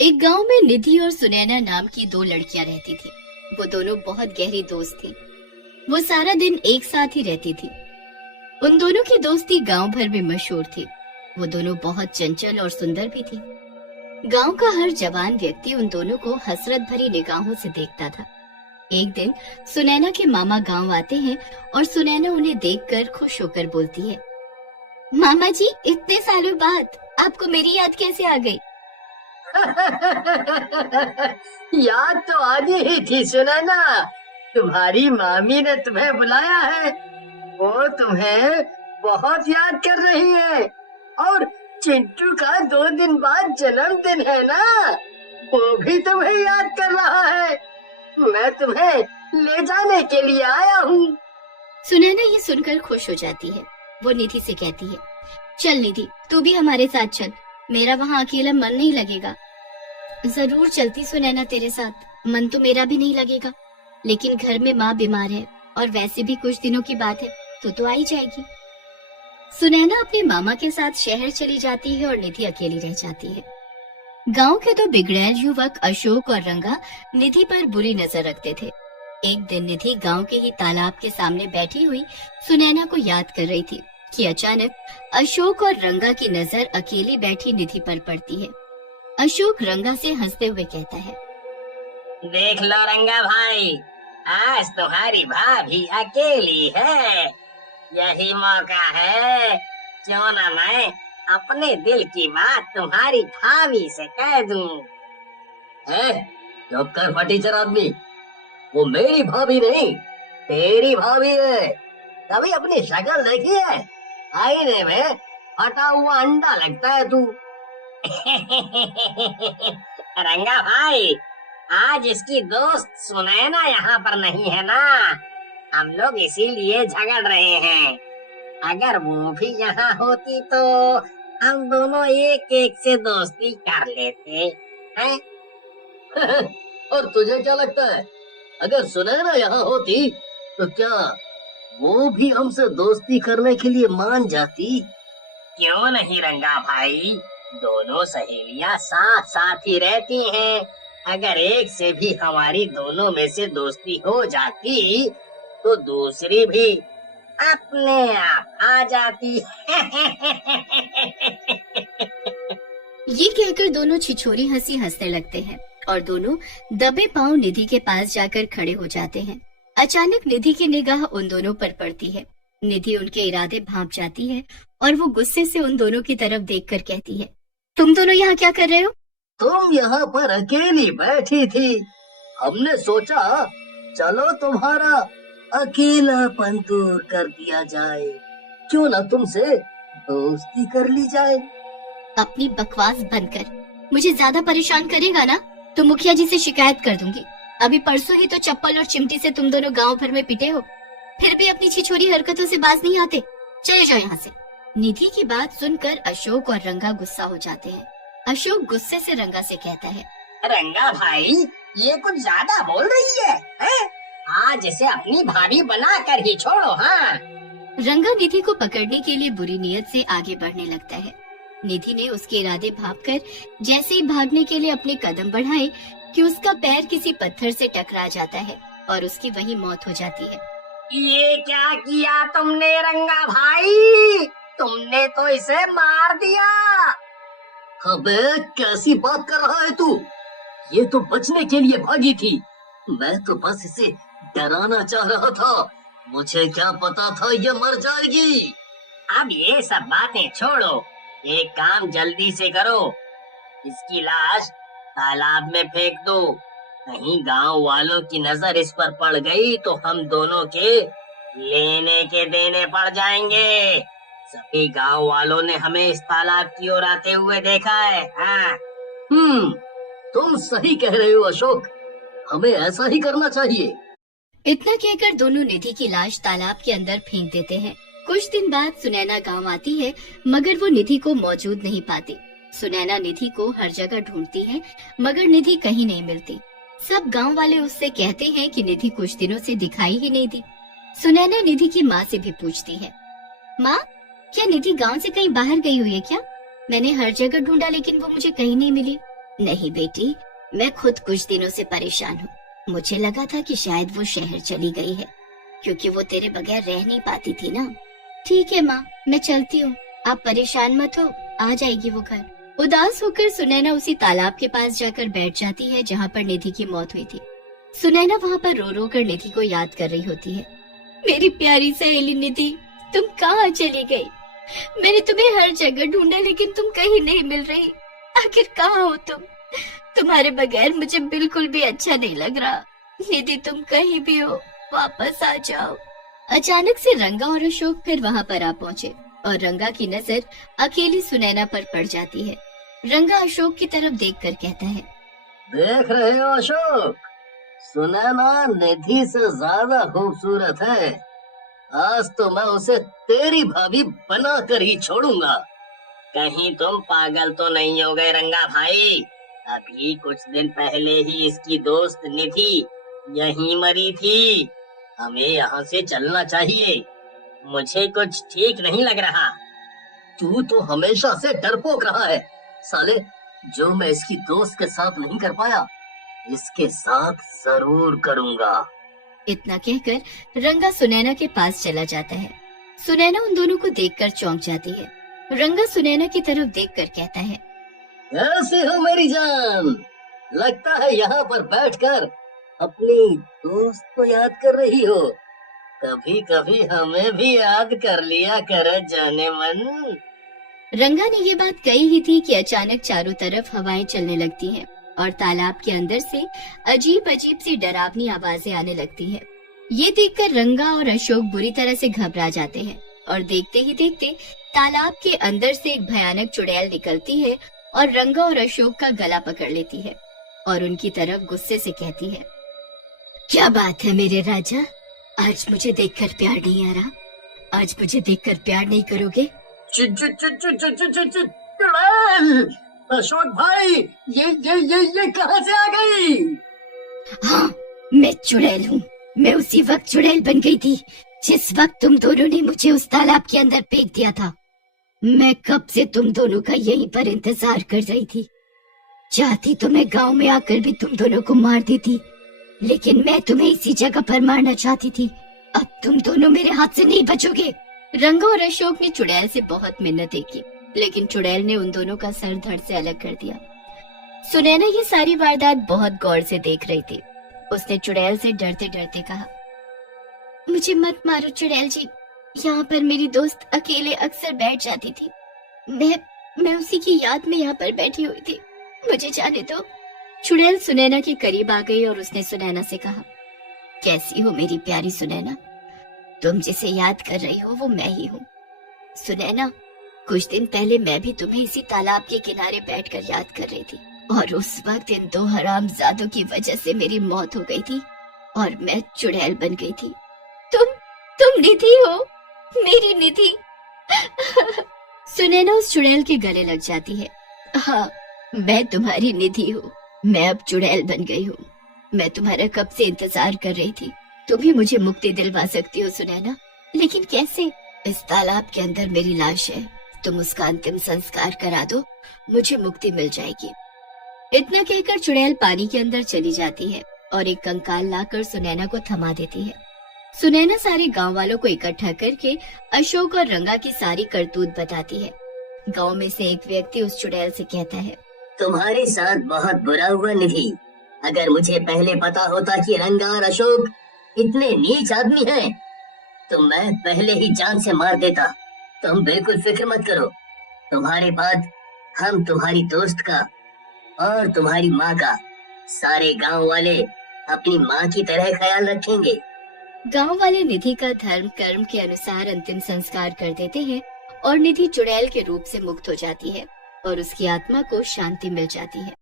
एक गांव में निधि और सुनैना नाम की दो लड़कियां रहती थी। वो दोनों बहुत गहरी दोस्त थी। वो सारा दिन एक साथ ही रहती थी। उन दोनों की दोस्ती गांव भर में मशहूर थी। वो दोनों बहुत चंचल और सुंदर भी थी। गांव का हर जवान व्यक्ति उन दोनों को हसरत भरी निगाहों से देखता था। एक दिन सुनैना के मामा गांव आते हैं और सुनैना उन्हें देखकर खुश होकर बोलती है, मामा जी, इतने सालों बाद आपको मेरी याद कैसे आ गई? याद तो आनी ही थी सुनैना। तुम्हारी मामी ने तुम्हें बुलाया है। वो तुम्हें बहुत याद कर रही है। और चिंटू का 2 दिन बाद जन्मदिन है ना, वो भी तुम्हें याद कर रहा है। मैं तुम्हें ले जाने के लिए आया हूँ। सुनैना ये सुनकर खुश हो जाती है। वो निधि से कहती है, चल निधि, तू भी हमारे साथ चल। मेरा वहाँ अकेला मन नहीं लगेगा। जरूर चलती सुनैना तेरे साथ, मन तो मेरा भी नहीं लगेगा, लेकिन घर में माँ बीमार है और वैसे भी कुछ दिनों की बात है, तो आ ही जाएगी। सुनैना अपने मामा के साथ शहर चली जाती है और निधि अकेली रह जाती है। गांव के 2 बिगड़ैल युवक अशोक और रंगा निधि पर बुरी नजर रखते थे। एक दिन निधि गांव के ही तालाब के सामने बैठी हुई सुनैना को याद कर रही थी कि अचानक अशोक और रंगा की नजर अकेली बैठी निधि पर पड़ती है। अशोक रंगा से हंसते हुए कहता है, देख लो रंगा भाई, आज तुम्हारी भाभी अकेली है। यही मौका है, क्यों न मैं अपने दिल की बात तुम्हारी भाभी से कह दूं। चुप कर फटीचर आदमी, वो मेरी भाभी नहीं, तेरी भाभी है। कभी अपनी शक्ल देखी है? आईने में फटा हुआ अंडा लगता है तू। रंगा भाई, आज इसकी दोस्त सुनैना यहाँ पर नहीं है ना, हम लोग इसीलिए झगड़ रहे हैं। अगर वो भी यहाँ होती तो हम दोनों एक एक से दोस्ती कर लेते हैं। और तुझे क्या लगता है, अगर सुनैना यहाँ होती तो क्या वो भी हमसे दोस्ती करने के लिए मान जाती? क्यों नहीं रंगा भाई, दोनों सहेलियां साथ साथ ही रहती हैं। अगर एक से भी हमारी दोनों में से दोस्ती हो जाती तो दूसरी भी अपने आप आ जाती। ये कहकर दोनों छिछोरी हंसी हंसने लगते हैं और दोनों दबे पांव निधि के पास जाकर खड़े हो जाते हैं। अचानक निधि की निगाह उन दोनों पर पड़ती है। निधि उनके इरादे भांप जाती है और वो गुस्से से उन दोनों की तरफ देखकर कहती है, तुम दोनों यहाँ क्या कर रहे हो? तुम यहाँ पर अकेली बैठी थी, हमने सोचा चलो तुम्हारा अकेलापन दूर कर दिया जाए, क्यों न तुमसे दोस्ती कर ली जाए। अपनी बकवास बंद कर, मुझे ज्यादा परेशान करेगा ना तो मुखिया जी से शिकायत कर दूंगी। अभी परसों ही तो चप्पल और चिमटी से तुम दोनों गांव भर में पिटे हो, फिर भी अपनी छिछोरी हरकतों से बाज नहीं आते। चले जाओ यहाँ से। निधि की बात सुनकर अशोक और रंगा गुस्सा हो जाते हैं। अशोक गुस्से से रंगा से कहता है, रंगा भाई, ये कुछ ज्यादा बोल रही है? आज इसे अपनी भाभी बना कर ही छोड़ो। हाँ। रंगा निधि को पकड़ने के लिए बुरी नीयत से आगे बढ़ने लगता है। निधि ने उसके इरादे भांपकर जैसे ही भागने के लिए अपने कदम बढ़ाए कि उसका पैर किसी पत्थर से टकरा जाता है और उसकी वहीं मौत हो जाती है। ये क्या किया तुमने रंगा भाई? तुमने तो इसे मार दिया। अबे कैसी बात कर रहा है तू? ये तो बचने के लिए भागी थी, मैं तो बस इसे डराना चाह रहा था। मुझे क्या पता था ये मर जाएगी। अब ये सब बातें छोड़ो, एक काम जल्दी से करो, इसकी लाश तालाब में फेंक दो। कहीं गांव वालों की नजर इस पर पड़ गई तो हम दोनों के लेने के देने पड़ जाएंगे। सभी गांव वालों ने हमें इस तालाब की ओर आते हुए देखा है। हाँ। तुम सही कह रहे हो अशोक, हमें ऐसा ही करना चाहिए। इतना कहकर दोनों निधि की लाश तालाब के अंदर फेंक देते हैं। कुछ दिन बाद सुनैना गांव आती है, मगर वो निधि को मौजूद नहीं पाती। सुनैना निधि को हर जगह ढूंढती है, मगर निधि कहीं नहीं मिलती। सब गांव वाले उससे कहते हैं कि निधि कुछ दिनों से दिखाई ही नहीं दी। सुनैना निधि की माँ से भी पूछती है, माँ, क्या निधि गांव से कहीं बाहर गई हुई है क्या? मैंने हर जगह ढूंढा लेकिन वो मुझे कहीं नहीं मिली। नहीं बेटी, मैं खुद कुछ दिनों से परेशान हूँ। मुझे लगा था कि शायद वो शहर चली गई है, क्योंकि वो तेरे बगैर रह नहीं पाती थी ना। ठीक है माँ, मैं चलती हूँ, आप परेशान मत हो, आ जाएगी वो घर। उदास होकर सुनैना उसी तालाब के पास जाकर बैठ जाती है जहाँ पर निधि की मौत हुई थी। सुनैना वहाँ पर रो रो कर निधि को याद कर रही होती है। मेरी प्यारी सहेली निधि, तुम कहाँ चली गई? मैंने तुम्हें हर जगह ढूंढा, लेकिन तुम कहीं नहीं मिल रही। आखिर कहाँ हो तुम? तुम्हारे बगैर मुझे बिल्कुल भी अच्छा नहीं लग रहा। निधि, तुम कहीं भी हो, वापस आ जाओ। अचानक से रंगा और अशोक फिर वहाँ पर आ पहुँचे और रंगा की नजर अकेली सुनैना पर पड़ जाती है। रंगा अशोक की तरफ देखकर कहता है, देख रहे हो अशोक, सुनैना निधि से ज्यादा खूबसूरत है। आज तो मैं उसे तेरी भाभी बना कर ही छोड़ूंगा। कहीं तुम पागल तो नहीं हो गए रंगा भाई? अभी कुछ दिन पहले ही इसकी दोस्त निधि यहीं मरी थी। हमें यहाँ से चलना चाहिए। मुझे कुछ ठीक नहीं लग रहा। तू तो हमेशा से डरपोक रहा है साले। जो मैं इसकी दोस्त के साथ नहीं कर पाया, इसके साथ जरूर करूंगा। इतना कहकर रंगा सुनैना के पास चला जाता है। सुनैना उन दोनों को देखकर चौंक जाती है। रंगा सुनैना की तरफ देखकर कहता है, कैसे हो मेरी जान? लगता है यहाँ पर बैठकर अपनी दोस्त को याद कर रही हो। कभी कभी हमें भी याद कर लिया कर जाने मन। रंगा ने ये बात कही ही थी कि अचानक चारों तरफ हवाएं चलने लगती हैं और तालाब के अंदर से अजीब अजीब सी डरावनी आवाजें आने लगती हैं। ये देखकर रंगा और अशोक बुरी तरह से घबरा जाते हैं और देखते ही देखते तालाब के अंदर से एक भयानक चुड़ैल निकलती है और रंगा और अशोक का गला पकड़ लेती है और उनकी तरफ गुस्से से कहती है, क्या बात है मेरे राजा, आज मुझे देखकर प्यार नहीं आ रहा? आज मुझे देखकर प्यार नहीं करोगे? चुड़ैल! अशोक भाई, ये कहाँ से आ गई? हाँ, मैं चुड़ैल हूँ। मैं उसी वक्त चुड़ैल बन गई थी जिस वक्त तुम दोनों ने मुझे उस तालाब के अंदर फेंक दिया था। मैं कब से तुम दोनों का यहीं पर इंतजार कर रही थी। चाहती तो मैं गांव में आकर भी तुम दोनों को मार देती, लेकिन मैं तुम्हें इसी जगह पर मारना चाहती थी। अब तुम दोनों मेरे हाथ से नहीं बचोगे। रंगा और अशोक ने चुड़ैल से बहुत मिन्नतें की, लेकिन चुड़ैल ने उन दोनों का सर धड़ से अलग कर दिया। सुनैना ये सारी वारदात बहुत गौर से देख रही थी। उसने चुड़ैल से डरते डरते कहा, मुझे मत मारो चुड़ैल जी, यहाँ पर मेरी दोस्त अकेले अक्सर बैठ जाती थी। मैं उसी की याद में यहाँ पर बैठी हुई थी, मुझे जाने दो। चुड़ैल सुनैना के करीब आ गई और उसने सुनैना से कहा, कैसी हो मेरी प्यारी सुनैना? तुम जिसे याद कर रही हो वो मैं ही हूँ। सुनैना, कुछ दिन पहले मैं भी तुम्हें इसी तालाब के किनारे बैठकर याद कर रही थी और उस वक्त इन दो हरामजादों की वजह से मेरी मौत हो गई थी और मैं चुड़ैल बन गई थी। तुम निधि हो, मेरी निधि। सुनैना उस चुड़ैल के गले लग जाती है। हाँ, मैं तुम्हारी निधि हूँ। मैं अब चुड़ैल बन गई हूँ। मैं तुम्हारा कब से इंतजार कर रही थी। तुम ही मुझे मुक्ति दिलवा सकती हो सुनैना, लेकिन कैसे? इस तालाब के अंदर मेरी लाश है, तुम उसका अंतिम संस्कार करा दो, मुझे मुक्ति मिल जाएगी। इतना कहकर चुड़ैल पानी के अंदर चली जाती है और एक कंकाल लाकर सुनैना को थमा देती है। सुनैना सारे गांव वालों को इकट्ठा करके अशोक और रंगा की सारी करतूत बताती है। गांव में से एक व्यक्ति उस चुड़ैल से कहता है, तुम्हारे साथ बहुत बुरा हुआ निधि। अगर मुझे पहले पता होता कि रंगा और अशोक इतने नीच आदमी हैं, तो मैं पहले ही जान से मार देता। तुम बिल्कुल फिक्र मत करो। तुम्हारे बाद हम तुम्हारी दोस्त का और तुम्हारी माँ का, सारे गांव वाले अपनी माँ की तरह ख्याल रखेंगे। गांव वाले निधि का धर्म कर्म के अनुसार अंतिम संस्कार कर देते हैं और निधि चुड़ैल के रूप से मुक्त हो जाती है और उसकी आत्मा को शांति मिल जाती है।